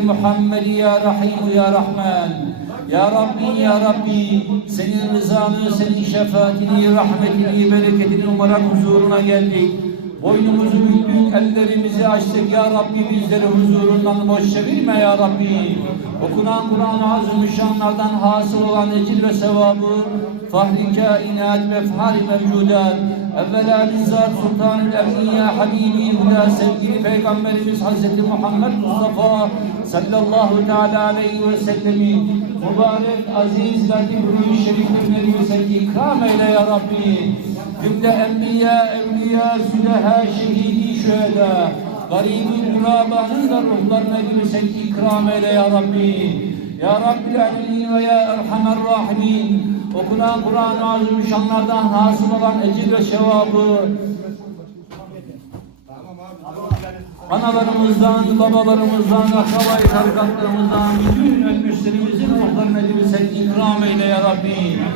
Muhammed ya Rahim ya Rahman. Ya Rabbi ya Rabbi, senin rızanı, senin şefaatini, rahmetini, bereketini umarak huzuruna geldik. Boynumuzu büktük, ellerimizi açtık. Ya Rabbi bizleri huzurundan boş çevirme ya Rabbi. Okunan Kur'an-ı Azimüşşanlardan hasıl olan ecir ve sevabı fahri kainat ve fahri mevcudat evvela bizzat Sultan-ı Evliya Habibi Huda sevgili Peygamberimiz Hazreti Muhammed Mustafa sallallahu teala aleyhi ve sellemin mübarek aziz latif ruh-i şeriflerine yüksek ikram eyle ya Rabbi. Cümle enbiya, evliya, süleha, şehidi, şüheda, garib-i kurabanın da ruhlarına yüksek ikram eyle ya Rabbi. Ya Rabbil alemin ve ya erhamer rahimin. Okunan Kur'an-ı Azimüşşanlardan hasıl olan ecir ve sevabı analarımızdan, babalarımızdan, akrabayı tarikatlarımızdan bütün ölmüşlerimizin ruhlarına yüksek ikram eyle ya Rabbi.